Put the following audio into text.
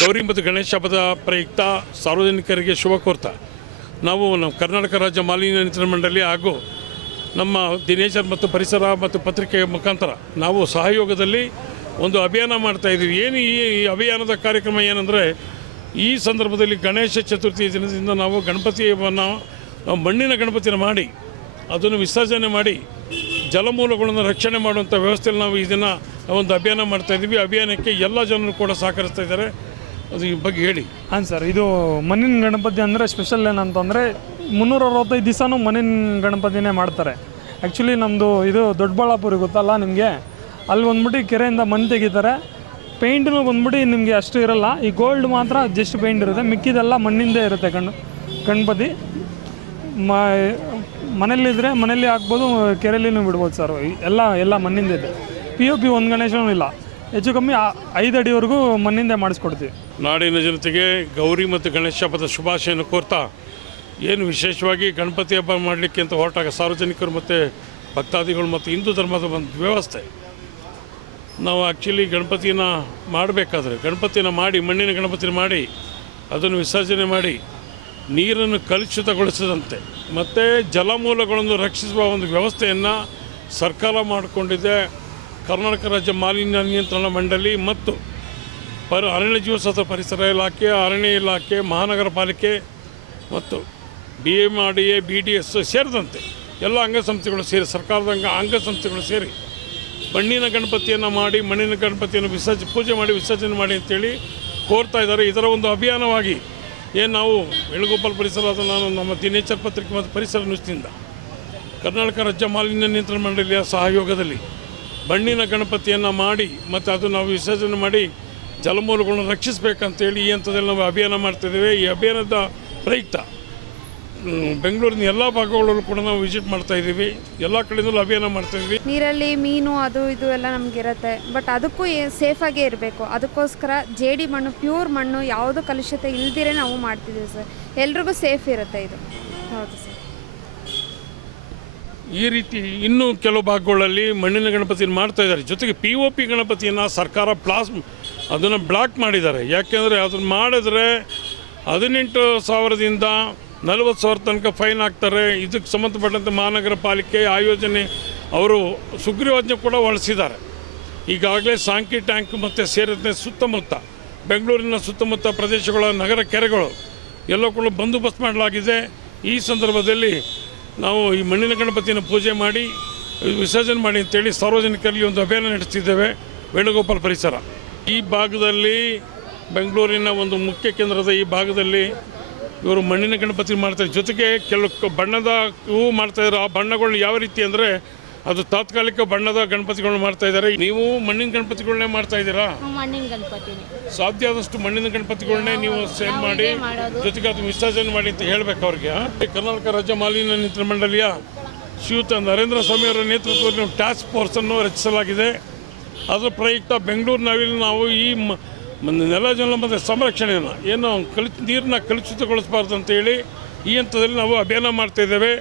ಗೌರಿ ಮತ್ತು ಗಣೇಶ ಹಬ್ಬದ ಪ್ರಯುಕ್ತ ಸಾರ್ವಜನಿಕರಿಗೆ ಶುಭ ಕೋರ್ತಾ. ನಾವು ನಮ್ಮ ಕರ್ನಾಟಕ ರಾಜ್ಯ ಮಾಲಿನ್ಯ ನಿಯಂತ್ರಣ ಮಂಡಳಿ ಹಾಗೂ ನಮ್ಮ ದಿನೇಶರ್ ಮತ್ತು ಪರಿಸರ ಮತ್ತು ಪತ್ರಿಕೆ ಮುಖಾಂತರ ನಾವು ಸಹಯೋಗದಲ್ಲಿ ಒಂದು ಅಭಿಯಾನ ಮಾಡ್ತಾ ಇದ್ದೀವಿ. ಏನು ಈ ಈ ಅಭಿಯಾನದ ಕಾರ್ಯಕ್ರಮ ಏನಂದರೆ, ಈ ಸಂದರ್ಭದಲ್ಲಿ ಗಣೇಶ ಚತುರ್ಥಿ ದಿನದಿಂದ ನಾವು ಗಣಪತಿಯನ್ನು ನಾವು ಮಣ್ಣಿನ ಗಣಪತಿನ ಮಾಡಿ, ಅದನ್ನು ವಿಸರ್ಜನೆ ಮಾಡಿ, ಜಲಮೂಲಗಳನ್ನು ರಕ್ಷಣೆ ಮಾಡುವಂಥ ವ್ಯವಸ್ಥೆಯಲ್ಲಿ ನಾವು ಇದನ್ನು ಒಂದು ಅಭಿಯಾನ ಮಾಡ್ತಾ ಇದ್ದೀವಿ. ಅಭಿಯಾನಕ್ಕೆ ಎಲ್ಲ ಜನರು ಕೂಡ ಸಹಕರಿಸ್ತಾ ಇದ್ದಾರೆ. ಅದು ಈ ಬಗ್ಗೆ ಹೇಳಿ. ಹಾಂ ಸರ್, ಇದು ಮಣ್ಣಿನ ಗಣಪತಿ ಅಂದರೆ ಸ್ಪೆಷಲ್ ಏನಂತಂದರೆ ಮುನ್ನೂರ ಅರವತ್ತೈದು ದಿವಸನೂ ಮಣ್ಣಿನ ಗಣಪತಿನೇ ಮಾಡ್ತಾರೆ. ಆ್ಯಕ್ಚುಲಿ ನಮ್ಮದು ಇದು ದೊಡ್ಡಬಳ್ಳಾಪುರ ಗೊತ್ತಲ್ಲ ನಿಮಗೆ? ಅಲ್ಲಿ ಬಂದ್ಬಿಟ್ಟು ಕೆರೆಯಿಂದ ಮಣ್ಣು ತೆಗಿತಾರೆ. ಪೇಂಟ್ನೂ ಬಂದ್ಬಿಟ್ಟು ನಿಮಗೆ ಅಷ್ಟು ಇರಲ್ಲ. ಈ ಗೋಲ್ಡ್ ಮಾತ್ರ ಜಸ್ಟ್ ಪೇಂಟ್ ಇರುತ್ತೆ. ಮಿಕ್ಕಿದೆಲ್ಲ ಮಣ್ಣಿಂದೇ ಇರುತ್ತೆ ಗಣ, ಗಣಪತಿ. ಮ ಮನೇಲಿದ್ದರೆ ಮನೇಲಿ ಹಾಕ್ಬೋದು, ಕೆರೆಯಲ್ಲಿನೂ ಬಿಡ್ಬೋದು ಸರ್. ಎಲ್ಲ ಎಲ್ಲ ಮಣ್ಣಿಂದ ಇದೆ. ಪಿ ಯು ಪಿ ಒಂದು ಗಣೇಶನೂ ಇಲ್ಲ. ಹೆಚ್ಚು ಕಮ್ಮಿ ಐದು ಅಡಿವರೆಗೂ ಮಣ್ಣಿಂದೆ ಮಾಡಿಸ್ಕೊಡ್ತೀವಿ. ನಾಡಿನ ಜನತೆಗೆ ಗೌರಿ ಮತ್ತು ಗಣೇಶ ಹಬ್ಬದ ಶುಭಾಶಯನ್ನು ಕೋರ್ತಾ ಏನು ವಿಶೇಷವಾಗಿ ಗಣಪತಿ ಹಬ್ಬ ಮಾಡಲಿಕ್ಕೆ ಅಂತ ಹೊರಟಾಗ ಸಾರ್ವಜನಿಕರು ಮತ್ತು ಭಕ್ತಾದಿಗಳು ಮತ್ತು ಹಿಂದೂ ಧರ್ಮದ ಒಂದು ವ್ಯವಸ್ಥೆ. ನಾವು ಆ್ಯಕ್ಚುಲಿ ಗಣಪತಿನ ಮಾಡಬೇಕಾದ್ರೆ, ಗಣಪತಿನ ಮಾಡಿ, ಮಣ್ಣಿನ ಗಣಪತಿನ ಮಾಡಿ, ಅದನ್ನು ವಿಸರ್ಜನೆ ಮಾಡಿ, ನೀರನ್ನು ಕಲುಷಿತಗೊಳಿಸದಂತೆ, ಮತ್ತು ಜಲಮೂಲಗಳನ್ನು ರಕ್ಷಿಸುವ ಒಂದು ವ್ಯವಸ್ಥೆಯನ್ನು ಸರ್ಕಾರ ಮಾಡಿಕೊಂಡಿದೆ. ಕರ್ನಾಟಕ ರಾಜ್ಯ ಮಾಲಿನ್ಯ ನಿಯಂತ್ರಣ ಮಂಡಳಿ ಮತ್ತು ಪರ ಅರಣ್ಯ ಜೀವಸತ್ವ ಪರಿಸರ ಇಲಾಖೆ, ಅರಣ್ಯ ಇಲಾಖೆ ಮಹಾನಗರ ಪಾಲಿಕೆ ಮತ್ತು B M R D A B D S ಸೇರಿದಂತೆ ಎಲ್ಲ ಅಂಗಸಂಸ್ಥೆಗಳು ಸೇರಿ, ಸರ್ಕಾರದ ಅಂಗ ಅಂಗಸಂಸ್ಥೆಗಳು ಸೇರಿ ಮಣ್ಣಿನ ಗಣಪತಿಯನ್ನು ಮಾಡಿ, ಮಣ್ಣಿನ ಗಣಪತಿಯನ್ನು ವಿಸರ್ಜ ಪೂಜೆ ಮಾಡಿ, ವಿಸರ್ಜನೆ ಮಾಡಿ ಅಂತೇಳಿ ಕೋರ್ತಾ ಇದ್ದಾರೆ. ಇದರ ಒಂದು ಅಭಿಯಾನವಾಗಿ ಏನು ನಾವು ವೇಣುಗೋಪಾಲ್ ಪರಿಸರ ನಾನು ನಮ್ಮ ದಿನೇಚರ್ ಪತ್ರಿಕೆ ಮತ್ತು ಪರಿಸರ ನ್ಯೂಸ್ನಿಂದ ಕರ್ನಾಟಕ ರಾಜ್ಯ ಮಾಲಿನ್ಯ ನಿಯಂತ್ರಣ ಮಂಡಳಿಯ ಸಹಯೋಗದಲ್ಲಿ ಮಣ್ಣಿನ ಗಣಪತಿಯನ್ನು ಮಾಡಿ ಮತ್ತು ಅದು ನಾವು ವಿಸರ್ಜನೆ ಮಾಡಿ ಜಲಮೂಲಗಳನ್ನು ರಕ್ಷಿಸಬೇಕಂತೇಳಿ ಈ ಹಂತದಲ್ಲಿ ನಾವು ಅಭಿಯಾನ ಮಾಡ್ತಿದ್ದೇವೆ ಈ ಅಭಿಯಾನದ ಪ್ರಯುಕ್ತ ಬೆಂಗಳೂರಿನ ಎಲ್ಲ ಭಾಗಗಳಲ್ಲೂ ಕೂಡ ನಾವು ವಿಸಿಟ್ ಮಾಡ್ತಾ ಇದ್ದೀವಿ. ಎಲ್ಲ ಕಡೆಯಿಂದಲೂ ಅಭಿಯಾನ ಮಾಡ್ತಾ ಇದ್ದೀವಿ. ನೀರಲ್ಲಿ ಮೀನು ಅದು ಇದು ಎಲ್ಲ ನಮಗಿರುತ್ತೆ ಬಟ್ ಅದಕ್ಕೂ ಸೇಫಾಗೇ ಇರಬೇಕು. ಅದಕ್ಕೋಸ್ಕರ ಜೇಡಿ ಮಣ್ಣು ಪ್ಯೂರ್ ಮಣ್ಣು ಯಾವುದು ಕಲುಷಿತ ಇಲ್ದಿರೇ ನಾವು ಮಾಡ್ತಿದ್ದೀವಿ ಸರ್. ಎಲ್ರಿಗೂ ಸೇಫ್ ಇರುತ್ತೆ ಇದು. ಹೌದು ಸರ್. ಈ ರೀತಿ ಇನ್ನೂ ಕೆಲವು ಭಾಗಗಳಲ್ಲಿ ಮಣ್ಣಿನ ಗಣಪತಿಯನ್ನು ಮಾಡ್ತಾ ಇದ್ದಾರೆ. ಜೊತೆಗೆ ಪಿ ಒ ಪಿ ಗಣಪತಿಯನ್ನು ಸರ್ಕಾರ ಪ್ಲಾಸ್ ಅದನ್ನು ಬ್ಲಾಕ್ ಮಾಡಿದ್ದಾರೆ. ಯಾಕೆಂದರೆ ಅದನ್ನು ಮಾಡಿದ್ರೆ ಹದಿನೆಂಟು ಸಾವಿರದಿಂದ ನಲವತ್ತು ಸಾವಿರ ತನಕ ಫೈನ್ ಹಾಕ್ತಾರೆ ಇದಕ್ಕೆ ಸಂಬಂಧಪಟ್ಟಂತೆ ಮಹಾನಗರ ಪಾಲಿಕೆ ಆಯೋಜನೆ ಅವರು ಸುಗ್ರೀವಾಜ್ಞೆ ಕೂಡ ಹೊರಡಿಸಿದ್ದಾರೆ. ಈಗಾಗಲೇ ಸಾಂಕಿ ಟ್ಯಾಂಕ್ ಮತ್ತು ಸೇರಿದಂತೆ ಸುತ್ತಮುತ್ತ, ಬೆಂಗಳೂರಿನ ಸುತ್ತಮುತ್ತ ಪ್ರದೇಶಗಳ ನಗರ ಕೆರೆಗಳು ಎಲ್ಲ ಕೂಡ ಬಂದೋಬಸ್ತ್ ಮಾಡಲಾಗಿದೆ. ಈ ಸಂದರ್ಭದಲ್ಲಿ ನಾವು ಈ ಮಣ್ಣಿನ ಗಣಪತಿಯನ್ನು ಪೂಜೆ ಮಾಡಿ, ವಿಸರ್ಜನೆ ಮಾಡಿ ಅಂತೇಳಿ ಸಾರ್ವಜನಿಕರಲ್ಲಿ ಒಂದು ಅಭಿಯಾನ ನಡೆಸ್ತಿದ್ದೇವೆ, ವೇಣುಗೋಪಾಲ್ ಪರಿಸರ. ಈ ಭಾಗದಲ್ಲಿ ಬೆಂಗಳೂರಿನ ಒಂದು ಮುಖ್ಯ ಕೇಂದ್ರದ ಈ ಭಾಗದಲ್ಲಿ ಇವರು ಮಣ್ಣಿನ ಗಣಪತಿ ಮಾಡ್ತಾರೆ. ಜೊತೆಗೆ ಕೆಲವು ಬಣ್ಣದ ಹೂವು ಮಾಡ್ತಾ ಇದ್ದಾರೆ. ಆ ಬಣ್ಣಗಳು ಯಾವ ರೀತಿ ಅಂದರೆ ಅದು ತಾತ್ಕಾಲಿಕ ಬಣ್ಣದ ಗಣಪತಿಗಳನ್ನ ಮಾಡ್ತಾ ಇದ್ದಾರೆ. ನೀವು ಮಣ್ಣಿನ ಗಣಪತಿಗಳನ್ನೇ ಮಾಡ್ತಾ ಇದ್ದೀರಾ? ಮಣ್ಣಿನ ಗಣಪತಿನೇ. ಸಾಧ್ಯ ಆದಷ್ಟು ಮಣ್ಣಿನ ಗಣಪತಿಗಳನ್ನೇ ನೀವು ಸೇವ್ ಮಾಡಿ ಜೊತೆಗೆ ಅದು ವಿಸರ್ಜನೆ ಮಾಡಿ ಅಂತ ಹೇಳ್ಬೇಕು ಅವ್ರಿಗೆ. ಕರ್ನಾಟಕ ರಾಜ್ಯ ಮಾಲಿನ್ಯ ನಿಯಂತ್ರಣ ಮಂಡಳಿಯ ಶ್ರೀಯುತ ನರೇಂದ್ರ ಸ್ವಾಮಿ ಅವರ ನೇತೃತ್ವದಲ್ಲಿ ಟಾಸ್ಕ್ ಟಾಸ್ಕ್ ಫೋರ್ಸನ್ನು ರಚಿಸಲಾಗಿದೆ. ಅದರ ಪ್ರಯುಕ್ತ ಬೆಂಗಳೂರಿನಲ್ಲಿ ನಾವು ಈ ನೆಲ ಜಲ ಮತ್ತು ಸಂರಕ್ಷಣೆಯನ್ನು ಏನು ಕಲು ನೀರನ್ನ ಕಲುಷಿತಗೊಳಿಸಬಾರ್ದು ಅಂತೇಳಿ ಈ ಹಂತದಲ್ಲಿ ನಾವು ಅಭಿಯಾನ ಮಾಡ್ತಾ ಇದ್ದೇವೆ.